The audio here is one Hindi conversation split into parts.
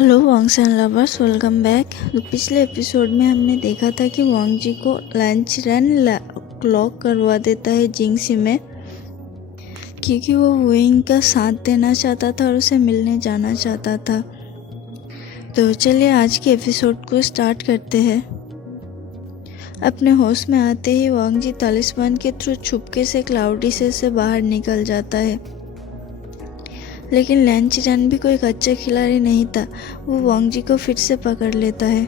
Hello Wong's and lovers, welcome back. तो पिछले एपिसोड में हमने देखा था कि वांग जी को लंच रन क्लॉक करवा देता है जिंगसी में, क्योंकि वो वुइंग का साथ देना चाहता था और उसे मिलने जाना चाहता था। तो चलिए आज के एपिसोड को स्टार्ट करते हैं। अपने होश में आते ही वांग जी तालिस्मान के थ्रू छुपके से क्लाउडी से बाहर निकल जाता है, लेकिन लैन चिरान भी कोई अच्छा खिलाड़ी नहीं था। वो वांग जी को फिर से पकड़ लेता है।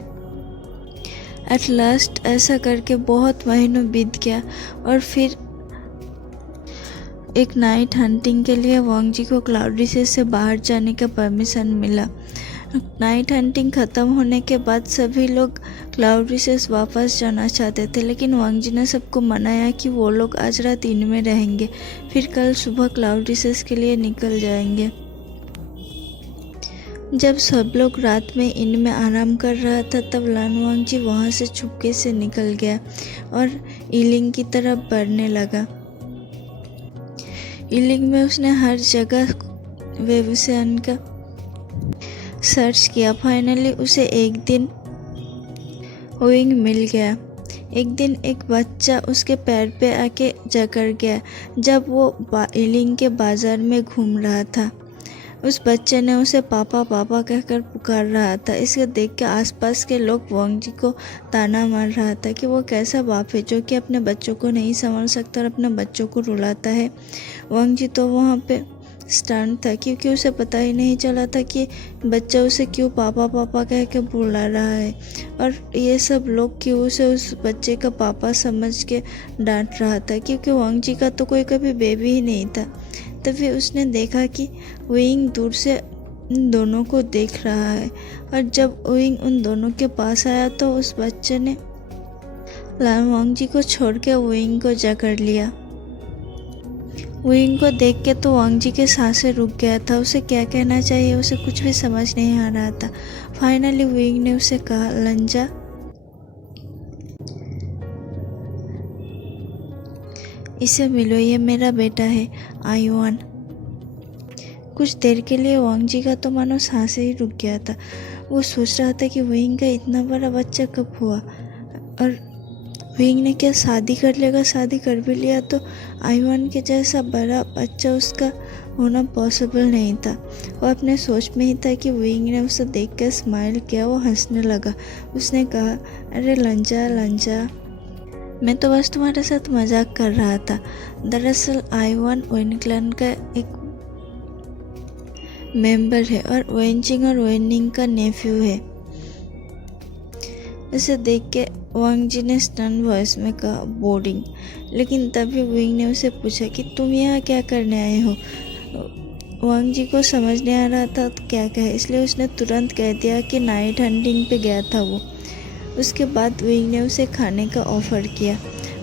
एट लास्ट ऐसा करके बहुत महीनों बीत गया और फिर एक नाइट हंटिंग के लिए वांग जी को क्लाउडी से बाहर जाने का परमिशन मिला। नाइट हंटिंग ख़त्म होने के बाद सभी लोग क्लाउडी से वापस जाना चाहते थे, लेकिन वांग जी ने सबको मनाया कि वो लोग आज रात इन में रहेंगे, फिर कल सुबह क्लाउडी के लिए निकल जाएंगे। जब सब लोग रात में इन में आराम कर रहा था, तब लान वांग जी वहाँ से छुपके से निकल गया और इलिंग की तरफ बढ़ने लगा। इलिंग में उसने हर जगह वेवुसियन का सर्च किया। फाइनली उसे एक दिन वुइंग मिल गया। एक दिन एक बच्चा उसके पैर पे आके जकड़ गया जब वो इलिंग के बाजार में घूम रहा था। उस बच्चे ने उसे पापा पापा कहकर पुकार रहा था। इसे देख के आसपास के लोग वांग जी को ताना मार रहा था कि वो कैसा बाप है जो कि अपने बच्चों को नहीं संभाल सकता और अपने बच्चों को रुलाता है। वांग जी तो वहाँ पे स्टन था, क्योंकि उसे पता ही नहीं चला था कि बच्चा उसे क्यों पापा पापा कह के बुला रहा है, और ये सब लोग क्यों उसे उस बच्चे का पापा समझ के डांट रहा था, क्योंकि वांग जी का तो कोई कभी बेबी ही नहीं था। तभी उसने देखा कि वुइंग दूर से उन दोनों को देख रहा है, और जब वुइंग उन दोनों के पास आया तो उस बच्चे ने लान वांग जी को छोड़ के वुइंग को जकड़ लिया। वुइंग को देख के तो वांग जी के सांसें रुक गया था। उसे क्या कहना चाहिए, उसे कुछ भी समझ नहीं आ रहा था। फाइनली वुइंग ने उसे कहा, लंजा, इसे मिलो, ये मेरा बेटा है आयुआन। कुछ देर के लिए वांग जी का तो मानो सांसें ही रुक गया था। वो सोच रहा था कि वुइंग का इतना बड़ा बच्चा कब हुआ, और वुइंग ने क्या शादी कर लेगा। शादी कर भी लिया तो आयुआन के जैसा बड़ा बच्चा उसका होना पॉसिबल नहीं था। वो अपने सोच में ही था कि वुइंग ने उसे देख कर स्माइल किया। वो हंसने लगा। उसने कहा, अरे लंजा लंजा, मैं तो बस तुम्हारे साथ मजाक कर रहा था। दरअसल आयुआन वेन क्लैन का एक मेंबर है और वेनचिंग और वेनिंग का नेफ्यू है। उसे देख के वांग जी ने स्टन वॉइस में कहा, बोर्डिंग। लेकिन तभी वुइंग ने उसे पूछा कि तुम यहाँ क्या करने आए हो। वांग जी को समझ नहीं आ रहा था तो क्या कहे, इसलिए उसने तुरंत कह दिया कि नाइट हंटिंग पे गया था वो। उसके बाद वुइंग ने उसे खाने का ऑफ़र किया।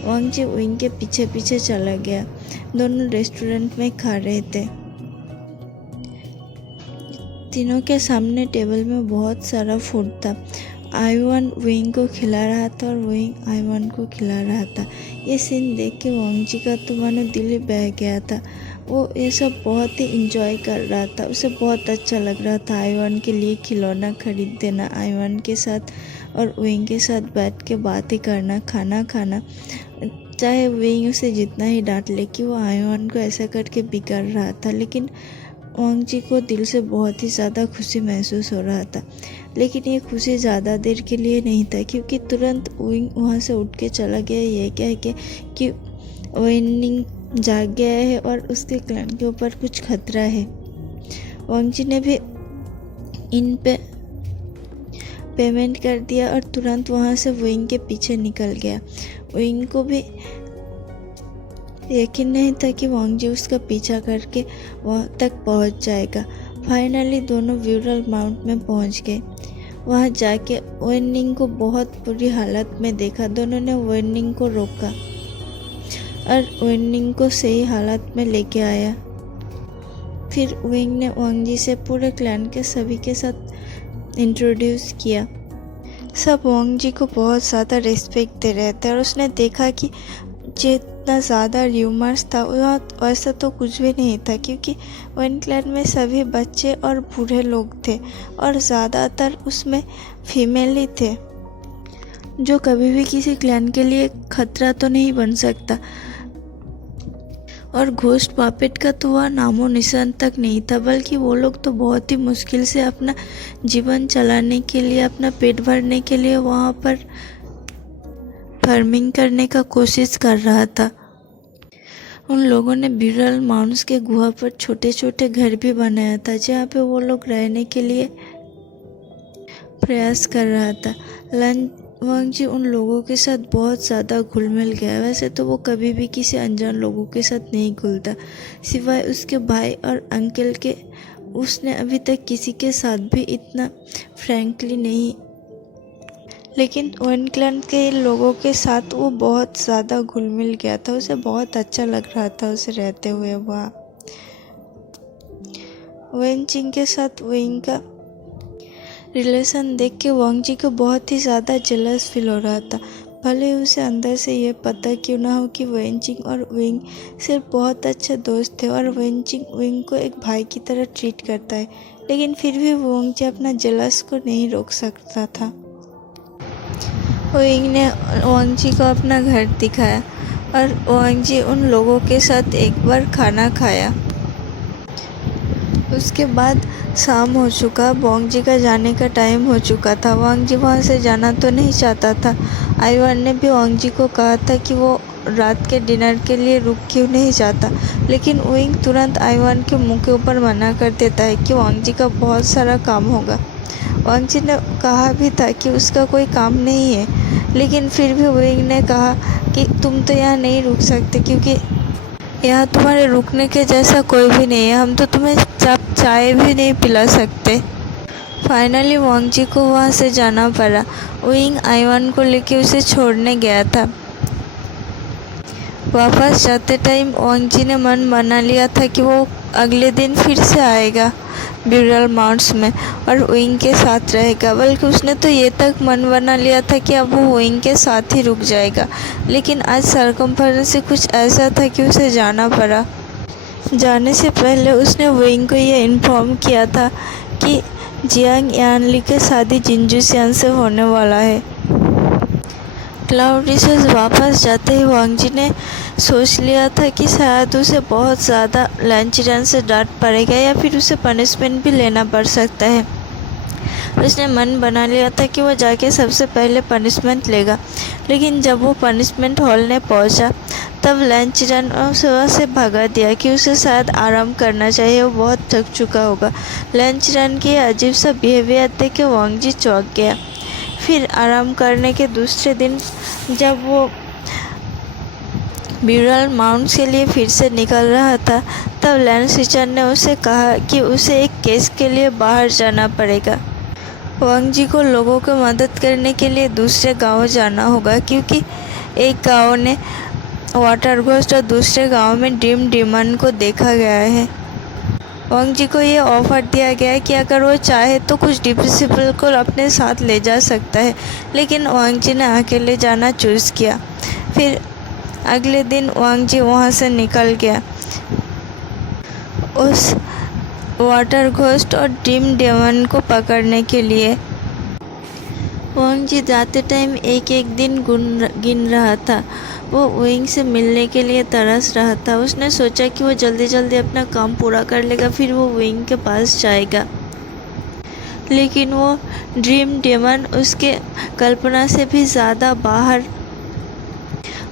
वांग जी वुइंग के पीछे पीछे चला गया। दोनों रेस्टोरेंट में खा रहे थे। तीनों के सामने टेबल में बहुत सारा फूड था। आयुआन वुइंग को खिला रहा था और वुइंग आयुआन को खिला रहा था। ये सीन देख के वांग जी का तो मानो दिल ही बह गया था। वो ये सब बहुत ही इंजॉय कर रहा था। उसे बहुत अच्छा लग रहा था आयुआन के लिए खिलौना खरीद देना, आयुआन के साथ और वुइंग के साथ बैठ के बातें करना, खाना खाना। चाहे वुइंग उसे जितना ही डांट ले कि वो आयुआन को ऐसा करके बिगाड़ रहा था, लेकिन वांग जी को दिल से बहुत ही ज़्यादा खुशी महसूस हो रहा था। लेकिन ये खुशी ज़्यादा देर के लिए नहीं था, क्योंकि तुरंत वुइंग वहाँ से उठ के चला गया ये कह के कि वेनिंग जाग गया है और उसके क्लैन के ऊपर कुछ खतरा है। वांग जी ने भी इन पे पेमेंट कर दिया और तुरंत वहाँ से वुइंग के पीछे निकल गया। वुइंग को भी यकीन नहीं था कि वांग जी उसका पीछा करके वहाँ तक पहुँच जाएगा। फाइनली दोनों व्यूरल माउंट में पहुँच गए। वहाँ जाके वेनिंग को बहुत बुरी हालत में देखा। दोनों ने वेनिंग को रोका और वेनिंग को सही हालत में लेके आया। फिर वुइंग ने वांग जी से पूरे क्लैन के सभी के साथ इंट्रोड्यूस किया। सब वांग जी को बहुत ज़्यादा रिस्पेक्ट दे रहे थे और उसने देखा कि जितना ज़्यादा र्यूमर्स था वैसा तो कुछ भी नहीं था, क्योंकि वन क्लैन में सभी बच्चे और बूढ़े लोग थे और ज़्यादातर उसमें फीमेल ही थे, जो कभी भी किसी क्लैन के लिए खतरा तो नहीं बन सकता। और घोस्ट पापेट का तो वह नामो निशान तक नहीं था, बल्कि वो लोग तो बहुत ही मुश्किल से अपना जीवन चलाने के लिए, अपना पेट भरने के लिए वहाँ पर फार्मिंग करने का कोशिश कर रहा था। उन लोगों ने ब्यूरल माउंट्स के गुहा पर छोटे छोटे घर भी बनाया था, जहाँ पे वो लोग रहने के लिए प्रयास कर रहा था। वांगजी उन लोगों के साथ बहुत ज़्यादा घुल मिल गया। वैसे तो वो कभी भी किसी अनजान लोगों के साथ नहीं घुलता, सिवाय उसके भाई और अंकल के। उसने अभी तक किसी के साथ भी इतना फ्रैंकली नहीं, लेकिन वन क्लैन के लोगों के साथ वो बहुत ज़्यादा घुल मिल गया था। उसे बहुत अच्छा लग रहा था उसे रहते हुए वहाँ। वेनचिंग के साथ विंग का रिलेशन देख के वांगजी को बहुत ही ज़्यादा जेलस फील हो रहा था। भले उसे अंदर से ये पता क्यों ना हो कि वेनचिंग और विंग सिर्फ बहुत अच्छे दोस्त थे और वेनचिंग विंग को एक भाई की तरह ट्रीट करता है, लेकिन फिर भी वांगजी अपना जेलस को नहीं रोक सकता था। विंग ने वांगजी को अपना घर दिखाया और वांगजी उन लोगों के साथ एक बार खाना खाया। उसके बाद शाम हो चुका, वांगजी का जाने का टाइम हो चुका था। वांगजी वहाँ से जाना तो नहीं चाहता था। आइवान ने भी वांगजी को कहा था कि वो रात के डिनर के लिए रुक क्यों नहीं जाता, लेकिन विंग तुरंत आइवान के मुंह के ऊपर मना कर देता है कि वांगजी का बहुत सारा काम होगा। वांगजी ने कहा भी था कि उसका कोई काम नहीं है, लेकिन फिर भी विंग ने कहा कि तुम तो यहाँ नहीं रुक सकते, क्योंकि यहाँ तुम्हारे रुकने के जैसा कोई भी नहीं है। हम तो तुम्हें चाय भी नहीं पिला सकते। फाइनली वांगजी को वहाँ से जाना पड़ा। विंग आइवान को लेके उसे छोड़ने गया था। वापस जाते टाइम वांगजी ने मन बना लिया था कि वो अगले दिन फिर से आएगा ब्यूरल माउंट्स में और विंग के साथ रहेगा। बल्कि उसने तो ये तक मन बना लिया था कि अब वो विंग के साथ ही रुक जाएगा, लेकिन आज सरकमफेरेंस से कुछ ऐसा था कि उसे जाना पड़ा। जाने से पहले उसने विंग को ये इन्फॉर्म किया था कि जियांग यानली की शादी जिनजुसियान से होने वाला है। क्लाउड रिसर्च वापस जाते ही वांगजी ने सोच लिया था कि शायद उसे बहुत ज़्यादा लैंचिरन से डांट पड़ेगा या फिर उसे पनिशमेंट भी लेना पड़ सकता है। उसने मन बना लिया था कि वो जाके सबसे पहले पनिशमेंट लेगा, लेकिन जब वो पनिशमेंट हॉल में पहुंचा तब लैंचिरन सुबह से भगा दिया कि उसे शायद आराम करना चाहिए, वो बहुत थक चुका होगा। लैंचिरन की अजीब सा बिहेवियर देख के वांगजी चौंक गया। फिर आराम करने के दूसरे दिन जब वो ब्यूरल माउंट्स के लिए फिर से निकल रहा था, तब लैंचिरन ने उसे कहा कि उसे एक केस के लिए बाहर जाना पड़ेगा। वांगजी को लोगों को मदद करने के लिए दूसरे गांव जाना होगा, क्योंकि एक गांव ने वाटर घोस्ट और दूसरे गांव में ड्रीम डिमन को देखा गया है। वांगजी को ये ऑफर दिया गया है कि अगर वो चाहे तो कुछ डिसेबल को अपने साथ ले जा सकता है, लेकिन वांगजी ने अकेले जाना चूज़ किया। फिर अगले दिन वांगजी वहाँ से निकल गया उस वाटर घोस्ट और ड्रीम डेमन को पकड़ने के लिए। वांगजी जाते टाइम एक एक दिन गिन रहा था। वो विंग से मिलने के लिए तरस रहा था। उसने सोचा कि वो जल्दी जल्दी अपना काम पूरा कर लेगा, फिर वो विंग के पास जाएगा, लेकिन वो ड्रीम डेमन उसके कल्पना से भी ज़्यादा बाहर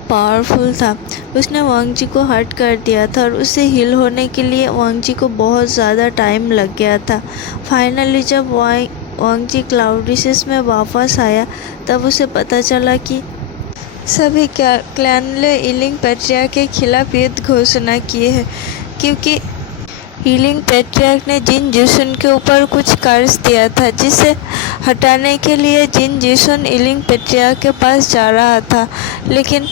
पावरफुल था। उसने वांगजी को हर्ट कर दिया था और उसे हील होने के लिए वांगजी को बहुत ज़्यादा टाइम लग गया था। फाइनली जब वांगजी क्लाउड रिसेस में वापस आया, तब उसे पता चला कि सभी क्लैन ने हीलिंग पैट्रियार्क के खिलाफ युद्ध घोषणा की है, क्योंकि हीलिंग पैट्रियार्क ने जिन जिसुन के ऊपर कुछ कर्ज दिया था, जिसे हटाने के लिए जिन जिसुन हीलिंग पैट्रियार्क के पास जा रहा था, लेकिन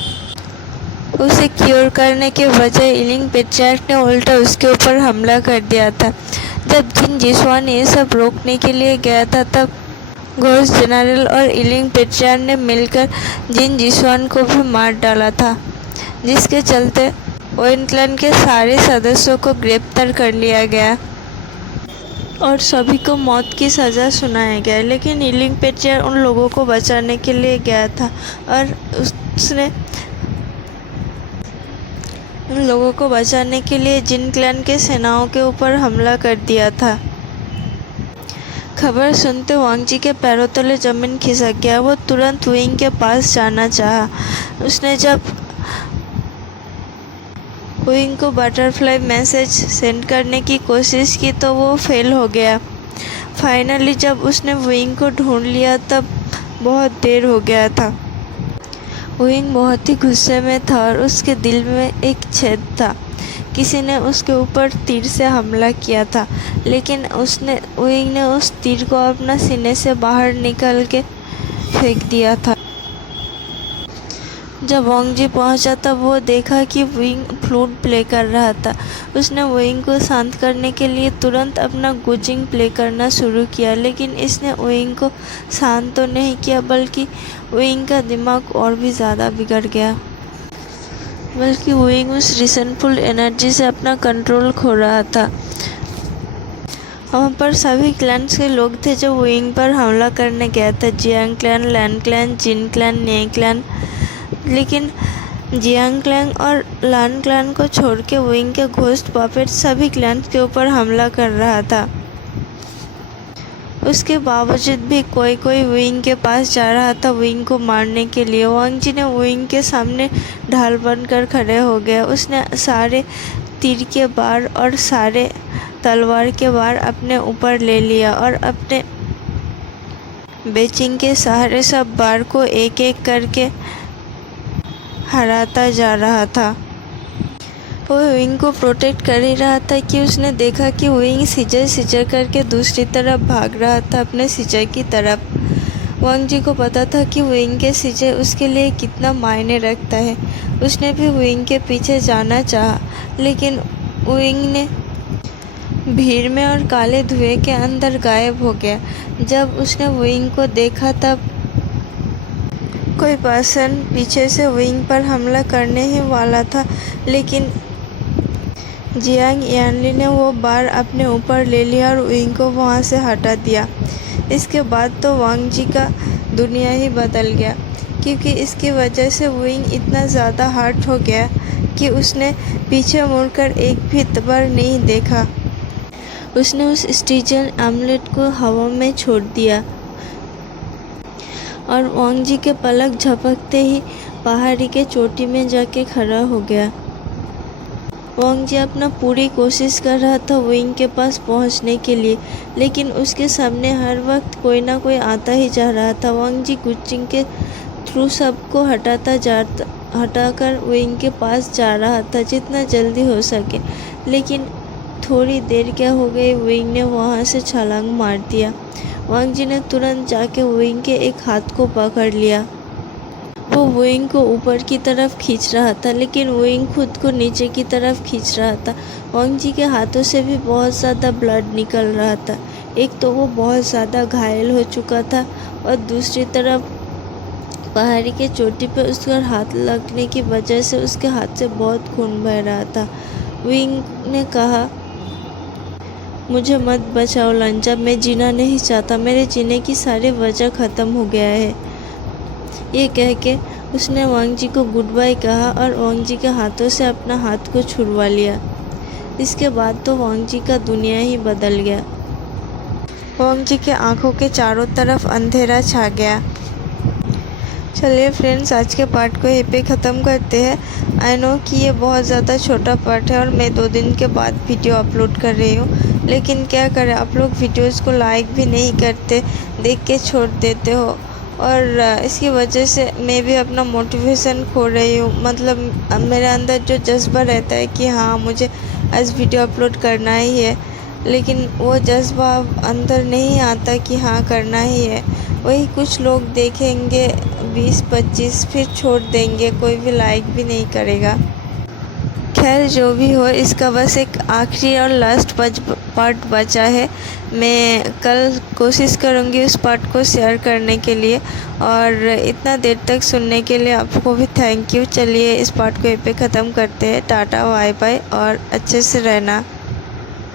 उसे क्योर करने के बजाय हीलिंग पैट्रियार्क ने उल्टा उसके ऊपर हमला कर दिया था। जब जिन जिसुआन ये सब रोकने के लिए गया था, तब घोस्ट जनरल और हीलिंग पैट्रियार्क ने मिलकर जिन जिसुआन को भी मार डाला था। जिसके चलते ओवेन क्लैन के सारे सदस्यों को गिरफ्तार कर लिया गया और सभी को मौत की सज़ा सुनाया गया। लेकिन हीलिंग पेट्रियार उन लोगों को बचाने के लिए गया था और उसने उन लोगों को बचाने के लिए जिन क्लैन के सेनाओं के ऊपर हमला कर दिया था। खबर सुनते वांग जी के पैरों तले जमीन खिसक गया। वो तुरंत विंग के पास जाना चाहा। उसने जब विंग को बटरफ्लाई मैसेज सेंड करने की कोशिश की तो वो फेल हो गया। फाइनली जब उसने विंग को ढूंढ लिया तब बहुत देर हो गया था। विंग बहुत ही गुस्से में था और उसके दिल में एक छेद था। किसी ने उसके ऊपर तीर से हमला किया था, लेकिन विंग ने उस तीर को अपना सीने से बाहर निकाल के फेंक दिया था। जब वांग जी पहुंचा तब वो देखा कि विंग फ्लूट प्ले कर रहा था। उसने विंग को शांत करने के लिए तुरंत अपना गुजिंग प्ले करना शुरू किया, लेकिन इसने विंग को शांत तो नहीं किया बल्कि विंग का दिमाग और भी ज़्यादा बिगड़ गया। बल्कि विंग उस रिसेंटफुल एनर्जी से अपना कंट्रोल खो रहा था। वहाँ पर सभी क्लैन्स के लोग थे जो विंग पर हमला करने गया था। जियांग क्लैन, लैन क्लैन, जिन क्लैन, ने क्लैन। लेकिन जियांग क्लैन और लान क्लैन को छोड़ के विंग के घोस्ट पपेट सभी क्लैन्स के ऊपर हमला कर रहा था। उसके बावजूद भी कोई विंग के पास जा रहा था विंग को मारने के लिए। वांग जी ने विंग के सामने ढाल बनकर खड़े हो गए। उसने सारे तीर के बार और सारे तलवार के बार अपने ऊपर ले लिया और अपने बेचिंग के सहारे सब बार को एक एक करके हराता जा रहा था। वो विंग को प्रोटेक्ट कर ही रहा था कि उसने देखा कि विंग सिजर करके दूसरी तरफ भाग रहा था, अपने सिजर की तरफ। वांग जी को पता था कि विंग के सिजर उसके लिए कितना मायने रखता है। उसने भी विंग के पीछे जाना चाहा, लेकिन विंग ने भीड़ में और काले धुएं के अंदर गायब हो गया। जब उसने विंग को देखा तब कोई पर्सन पीछे से विंग पर हमला करने ही वाला था, लेकिन जियांग यानली ने वो बार अपने ऊपर ले लिया और विंग को वहाँ से हटा दिया। इसके बाद तो वांग जी का दुनिया ही बदल गया, क्योंकि इसकी वजह से विंग इतना ज़्यादा हर्ट हो गया कि उसने पीछे मुड़कर एक भी बार नहीं देखा। उसने उस स्टीजन आमलेट को हवा में छोड़ दिया और वांग जी के पलक झपकते ही पहाड़ी के चोटी में जाके खड़ा हो गया। वांग जी अपना पूरी कोशिश कर रहा था विंग के पास पहुंचने के लिए, लेकिन उसके सामने हर वक्त कोई ना कोई आता ही जा रहा था। वांग जी गुचिंग के थ्रू सबको हटाकर विंग के पास जा रहा था जितना जल्दी हो सके, लेकिन थोड़ी देर क्या हो गई, विंग ने वहाँ से छलांग मार दिया। वांग जी ने तुरंत जाके विंग के एक हाथ को पकड़ लिया। वो विंग को ऊपर की तरफ खींच रहा था, लेकिन विंग खुद को नीचे की तरफ खींच रहा था। वांग जी के हाथों से भी बहुत ज़्यादा ब्लड निकल रहा था। एक तो वो बहुत ज़्यादा घायल हो चुका था और दूसरी तरफ पहाड़ी के चोटी पे उसका हाथ लगने की वजह से उसके हाथ से बहुत खून बह रहा था। विंग ने कहा, मुझे मत बचाओ लंजा, मैं जीना नहीं चाहता, मेरे जीने की सारी वजह ख़त्म हो गया है। ये कह के उसने वांग जी को गुड बाय कहा और वांग जी के हाथों से अपना हाथ को छुड़वा लिया। इसके बाद तो वांग जी का दुनिया ही बदल गया। वांग जी के आंखों के चारों तरफ अंधेरा छा गया। चलिए फ्रेंड्स, आज के पार्ट को यहीं पे ख़त्म करते हैं। आई नो कि ये बहुत ज़्यादा छोटा पार्ट है और मैं 2 दिन के बाद वीडियो अपलोड कर रही हूँ, लेकिन क्या करें, आप लोग वीडियोस को लाइक भी नहीं करते, देख के छोड़ देते हो और इसकी वजह से मैं भी अपना मोटिवेशन खो रही हूँ। मतलब मेरे अंदर जो जज्बा रहता है कि हाँ मुझे आज वीडियो अपलोड करना ही है, लेकिन वो जज्बा अंदर नहीं आता कि हाँ करना ही है। वही कुछ लोग देखेंगे 20-25 फिर छोड़ देंगे, कोई भी लाइक भी नहीं करेगा। खैर जो भी हो, इसका बस एक आखिरी और लास्ट पार्ट बचा है। मैं कल कोशिश करूँगी उस पार्ट को शेयर करने के लिए। और इतना देर तक सुनने के लिए आपको भी थैंक यू। चलिए इस पार्ट को यहीं पे ख़त्म करते हैं। टाटा बाय बाय और अच्छे से रहना।